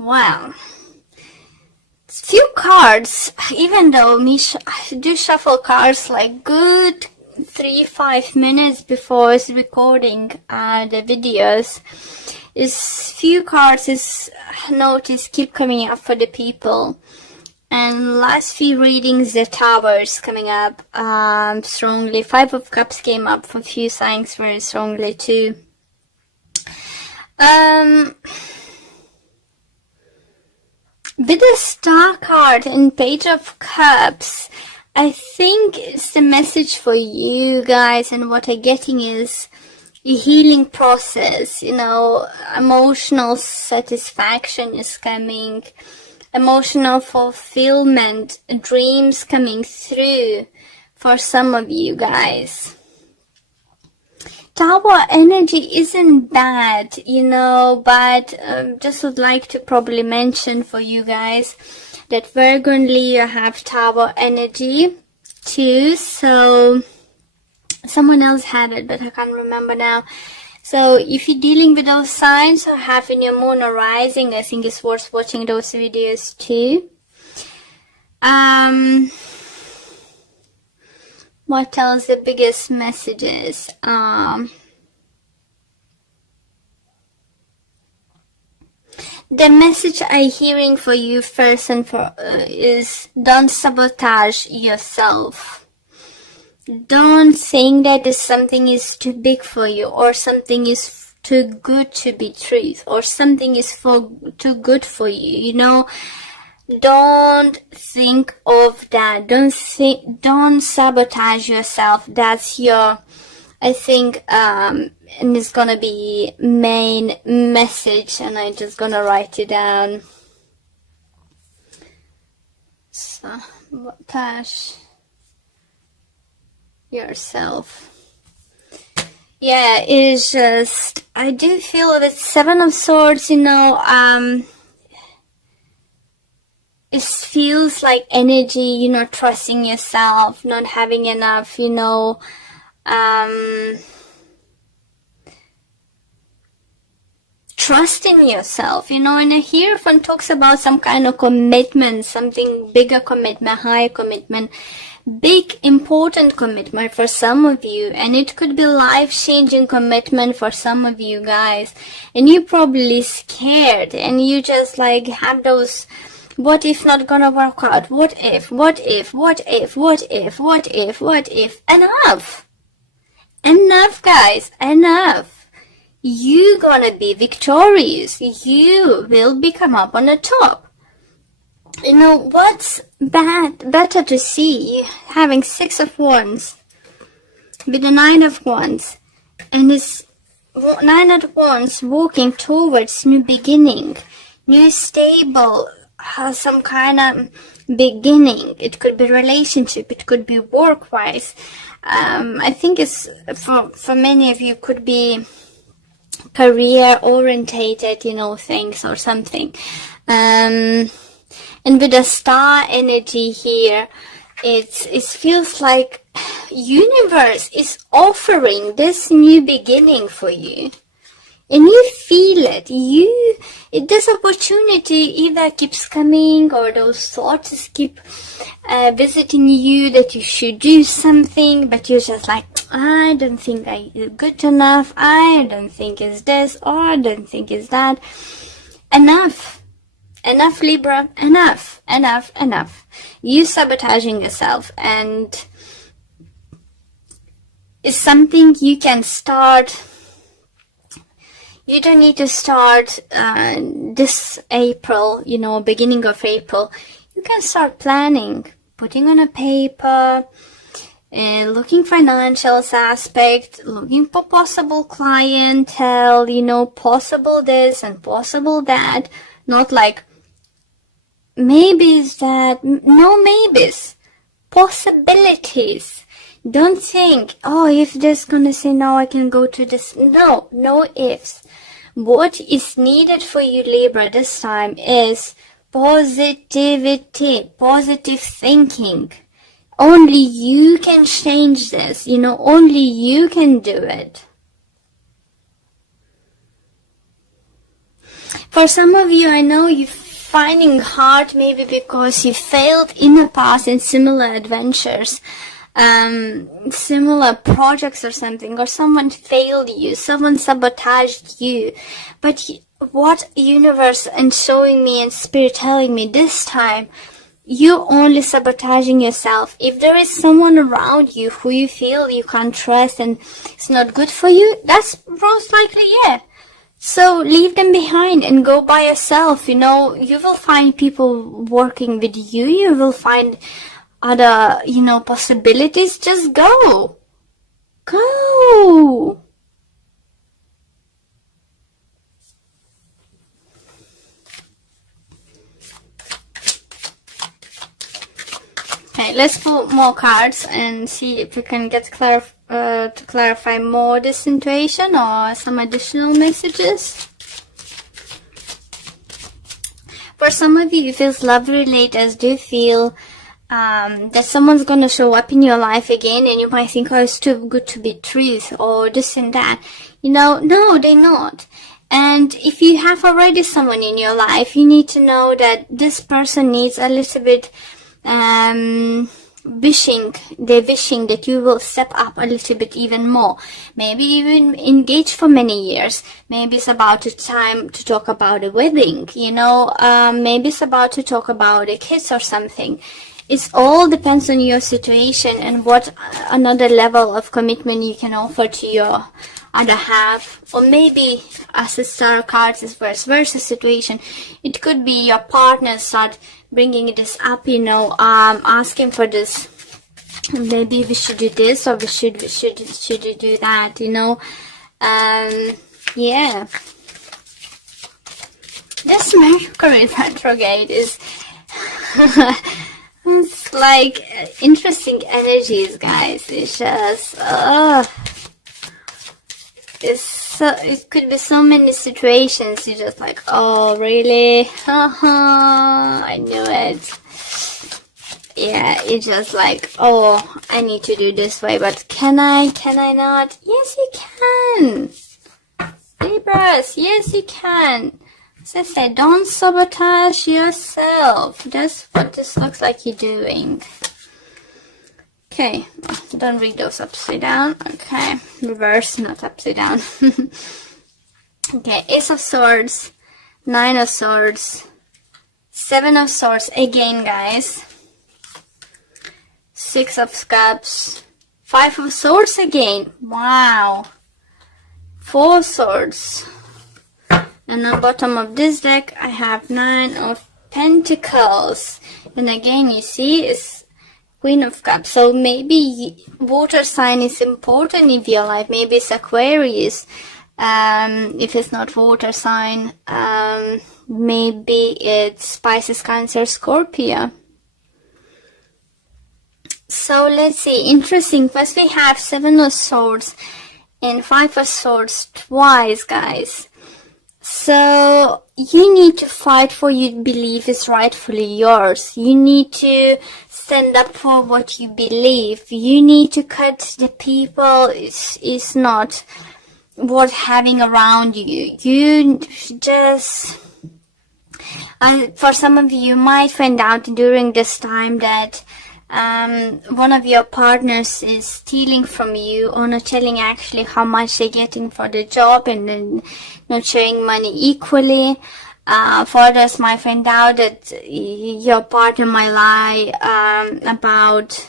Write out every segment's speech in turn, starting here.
Well, few cards, even though I do shuffle cards like good 3-5 minutes before recording the videos, is few cards is notice keep coming up for the people. And last few readings, the Tower is coming up strongly. 5 of Cups came up for few signs very strongly too. With the Star card and Page of Cups, I think it's the message for you guys, and what I'm getting is a healing process, you know, emotional satisfaction is coming, emotional fulfillment, dreams coming through for some of you guys. Tower energy isn't bad, you know, but just would like to probably mention for you guys that Virgo and Leo have Tower energy too. So someone else had it, but I can't remember now. So if you're dealing with those signs or having your moon or rising, I think it's worth watching those videos too. What else? The biggest messages. The message I'm hearing for you first and for is don't sabotage yourself. Don't think that something is too big for you, or something is too good to be truth, or something is too good for you. You know, don't think of that. Don't sabotage yourself. That's your, I think, and it's gonna be main message, and I'm just gonna write it down. Sabotage yourself. Yeah, it's just, I do feel with 7 of Swords, you know, it feels like energy, you know, trusting yourself, not having enough, you know, trust in yourself, you know. And the Hierophant talks about some kind of commitment, something bigger commitment, higher commitment, big important commitment for some of you, and it could be life-changing commitment for some of you guys, and you're probably scared, and you just like have those what if not gonna work out, what if, enough guys, enough. You gonna be victorious. You will become up on the top. You know what's better to see, having 6 of Wands with the 9 of Wands, and this 9 of Wands walking towards new beginning, new stable, some kind of beginning. It could be relationship, it could be work-wise. I think it's for many of you could be career orientated, you know, things or something. And with the Star energy here, it feels like universe is offering this new beginning for you, and you feel it. This opportunity either keeps coming, or those thoughts keep visiting you that you should do something, but you're just like, I don't think I'm good enough, I don't think it's this, or I don't think it's that. Enough, Libra, enough. You sabotaging yourself, and it's something you can start. You don't need to start this April, you know, beginning of April. You can start planning, putting on a paper, looking financial aspect, looking for possible clientele, you know, possible this and possible that. Not like, maybes that, no maybes, possibilities. Don't think, oh, if this gonna say no, I can go to this. No ifs. What is needed for you, Libra, this time is positivity, positive thinking. Only you can change this, you know, only you can do it. For some of you, I know you're finding hard maybe because you failed in the past in similar adventures, similar projects or something, or someone failed you, someone sabotaged you. But what universe and showing me and spirit telling me this time, you only sabotaging yourself. If there is someone around you who you feel you can't trust and it's not good for you, that's most likely it. So leave them behind and go by yourself. You know, you will find people working with you. You will find other, you know, possibilities. Just go. Go. Okay, let's pull more cards and see if we can get to clarify more this situation or some additional messages. For some of you, it feels love relators do feel that someone's gonna show up in your life again, and you might think, oh, it's too good to be truth, or this and that. You know, no, they're not. And if you have already someone in your life, you need to know that this person needs a little bit wishing that you will step up a little bit even more. Maybe even engaged for many years. Maybe it's about the time to talk about a wedding, you know, maybe it's about to talk about a kiss or something. It all depends on your situation and what another level of commitment you can offer to your other half. Or maybe as a star cards is vice versa situation. It could be your partner start bringing this up, you know, asking for this. Maybe we should do this, or we should do that, you know. Yeah. This Mercury retrograde is it's like interesting energies, guys. It's just it could be so many situations you're just like, oh really? I knew it. Yeah, it's just like, oh, I need to do this way, but can I not? Yes, you can. Libras, yes, you can. As I said, don't sabotage yourself. That's what this looks like you're doing. Okay, don't read those upside down. Okay, reverse, not upside down. Okay, Ace of Swords, Nine of Swords, Seven of Swords again, guys. Six of Cups, Five of Swords again. Wow. Four Swords. And on bottom of this deck, I have Nine of Pentacles. And again, you see, it's Queen of Cups. So maybe water sign is important in your life. Maybe it's Aquarius. If it's not water sign, maybe it's Pisces, Cancer, Scorpio. So let's see. Interesting. First we have Seven of Swords and Five of Swords twice, guys. So you need to fight for what you believe is rightfully yours. You need to stand up for what you believe. You need to cut the people is not worth having around you. You just for some of you might find out during this time that one of your partners is stealing from you, or not telling actually how much they're getting for the job, and then not sharing money equally. For others might find out that your partner might lie about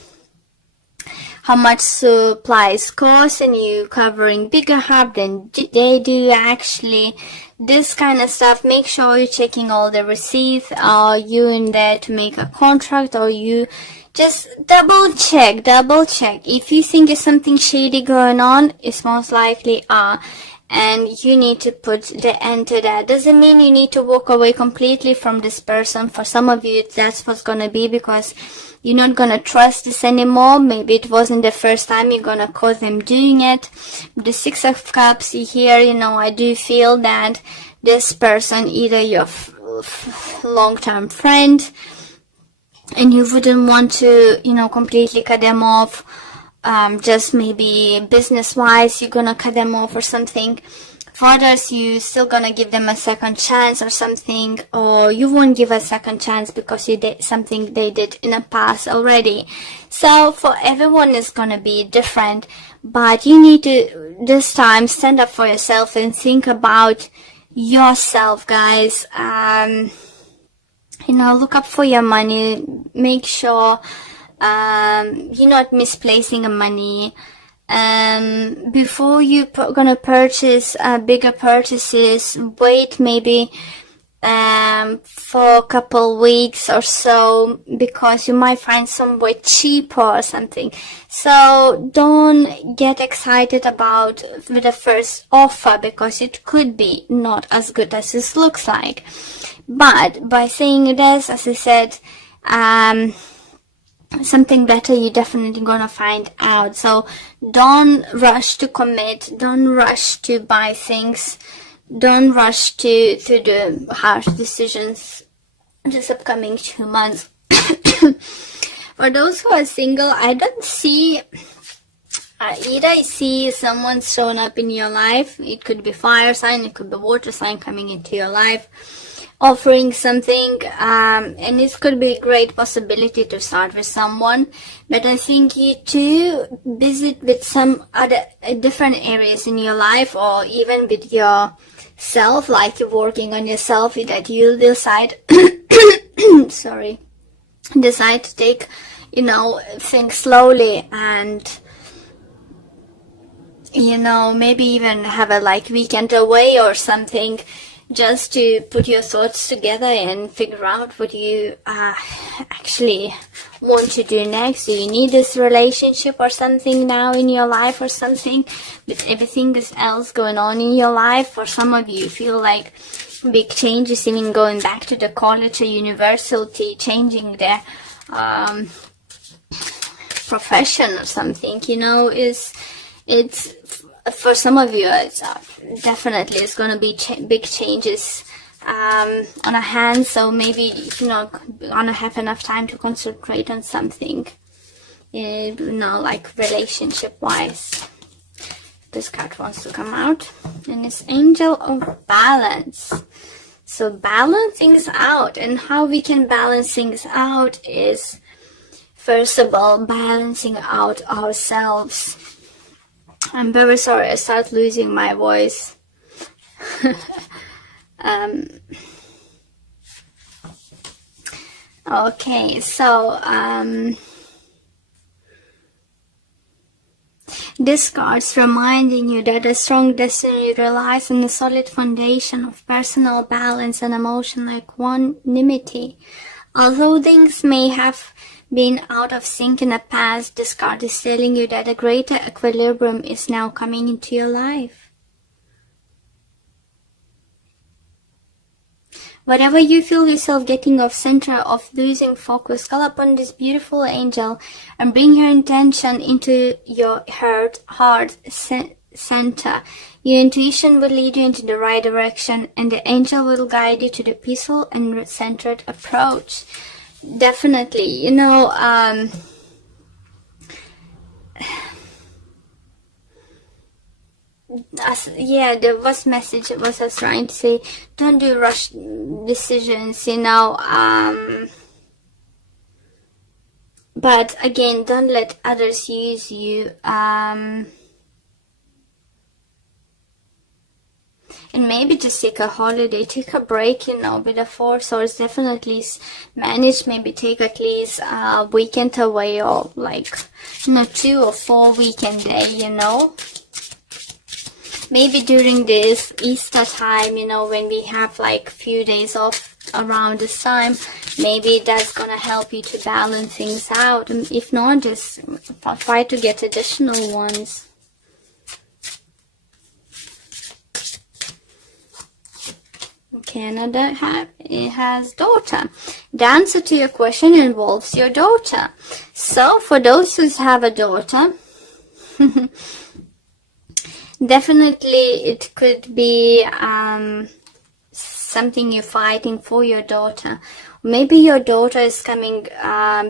how much supplies cost, and you covering bigger half than they do actually. This kind of stuff, make sure you're checking all the receipts. Are you in there to make a contract, or you just double check. If you think there's something shady going on, it's most likely and you need to put the end to that. Doesn't mean you need to walk away completely from this person. For some of you, that's what's gonna be, because you're not gonna trust this anymore. Maybe it wasn't the first time you're gonna cause them doing it. The Six of Cups here, you know, I do feel that this person, either your long-term friend, and you wouldn't want to, you know, completely cut them off. Just maybe business-wise, you're gonna cut them off or something. For others, you still gonna give them a second chance or something, or you won't give a second chance because you did something they did in the past already. So for everyone, it's gonna be different, but you need to this time stand up for yourself and think about yourself, guys. Look up for your money. Make sure you're not misplacing the money. Before you gonna purchase bigger purchases, wait maybe for a couple weeks or so, because you might find somewhere cheaper or something. So don't get excited about with the first offer, because it could be not as good as it looks like. But by saying this, as I said, something better you're definitely gonna find out. So don't rush to commit, don't rush to buy things, don't rush to the harsh decisions this upcoming 2 months. For those who are single, I don't see either I see someone showing up in your life. It could be fire sign, it could be water sign coming into your life, offering something, and this could be a great possibility to start with someone. But I think you too busy with some other different areas in your life, or even with yourself, like you're working on yourself, that you'll decide decide to take things slowly, and maybe even have a weekend away or something, just to put your thoughts together and figure out what you actually want to do next. Do you need this relationship or something now in your life, or something with everything else going on in your life? For some of you feel like big changes, even going back to the college or university, changing their profession or something, it's for some of you, it's definitely it's going to be big changes on a hand. So maybe you're not gonna have enough time to concentrate on something, like relationship wise. This card wants to come out, and it's Angel of Balance. So balance things out, and how we can balance things out is, first of all, balancing out ourselves. I'm very sorry, I start losing my voice. Okay, so this card's reminding you that a strong destiny relies on a solid foundation of personal balance and emotional equanimity. Although things may have been out of sync in the past, this card is telling you that a greater equilibrium is now coming into your life. Whatever you feel yourself getting off center, of losing focus, call upon this beautiful angel and bring her intention into your heart center. Your intuition will lead you into the right direction, and the angel will guide you to the peaceful and centered approach. Definitely, there was message it was us trying to say, don't do rush decisions, but again, don't let others use you, and maybe just take a holiday, take a break, with the Four Swords. Definitely manage, maybe take at least a weekend away, or 2 or 4 weekend day, Maybe during this Easter time, when we have few days off around this time, maybe that's gonna help you to balance things out. And if not, just try to get additional ones. Canada has daughter. The answer to your question involves your daughter. So for those who have a daughter, definitely it could be something you're fighting for your daughter. Maybe your daughter is coming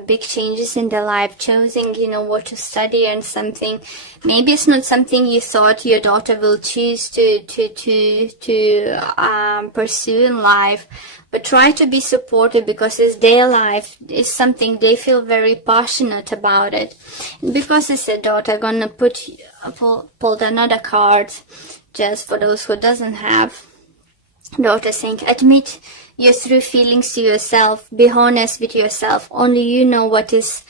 big changes in their life, choosing, you know, what to study and something. Maybe it's not something you thought your daughter will choose to pursue in life, but try to be supportive because it's their life. It's something they feel very passionate about it. And because it's a daughter, I'm gonna pulled another card just for those who doesn't have daughter, saying admit your true feelings to yourself, be honest with yourself, only you know what is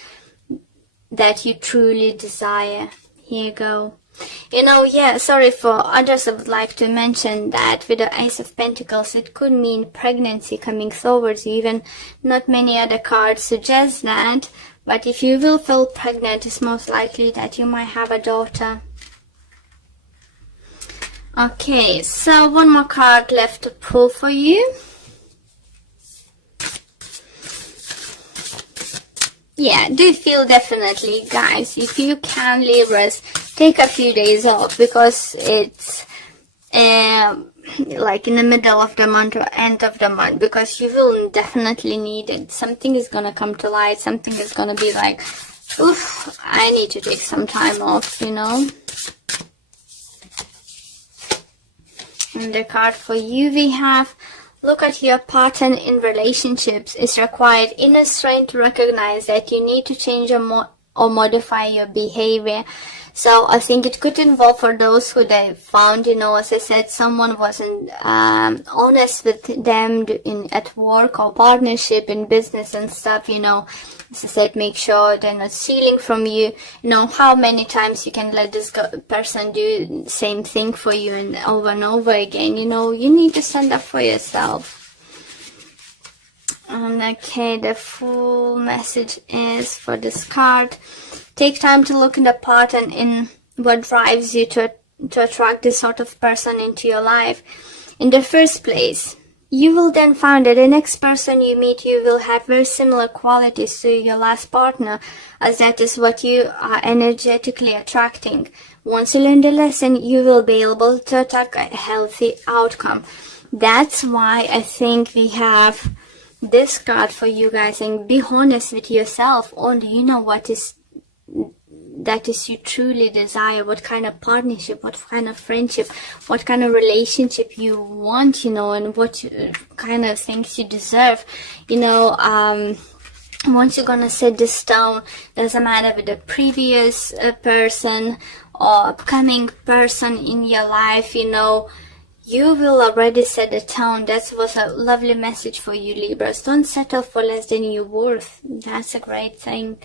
that you truly desire. Here you go. You know, yeah, sorry for others, I would like to mention that with the Ace of Pentacles, it could mean pregnancy coming towards you. Even not many other cards suggest that, but if you will feel pregnant, it's most likely that you might have a daughter. Okay, so one more card left to pull for you. Yeah, do feel definitely, guys, if you can, Libras, take a few days off, because it's like in the middle of the month or end of the month, because you will definitely need it. Something is gonna come to light, something is gonna be like, oof, I need to take some time off, you know. And the card for you we have, look at your pattern in relationships. It's required inner strength to recognize that you need to change or modify your behavior. So I think it could involve, for those who they found, you know, as I said, someone wasn't honest with them at work or partnership in business and stuff, you know. As I said, make sure they're not stealing from you. You know, how many times you can let this person do the same thing for you and over again. You know, you need to stand up for yourself. Okay, the full message is for this card. Take time to look in the pattern in what drives you to attract this sort of person into your life. In the first place, you will then find that the next person you meet, you will have very similar qualities to your last partner, as that is what you are energetically attracting. Once you learn the lesson, you will be able to attack a healthy outcome. That's why I think we have this card for you guys, and be honest with yourself. Only you know what is that is you truly desire, what kind of partnership, what kind of friendship, what kind of relationship you want, you know, and what kind of things you deserve, you know. Once you're gonna set this down, doesn't matter with the previous person or upcoming person in your life, you know, you will already set the tone. That was a lovely message for you, Libras. Don't settle for less than you're worth. That's a great thing.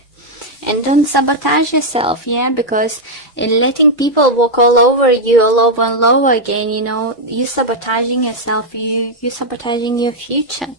And don't sabotage yourself, yeah, because in letting people walk all over you, all over and over again, you know, you're sabotaging yourself, you're sabotaging your future.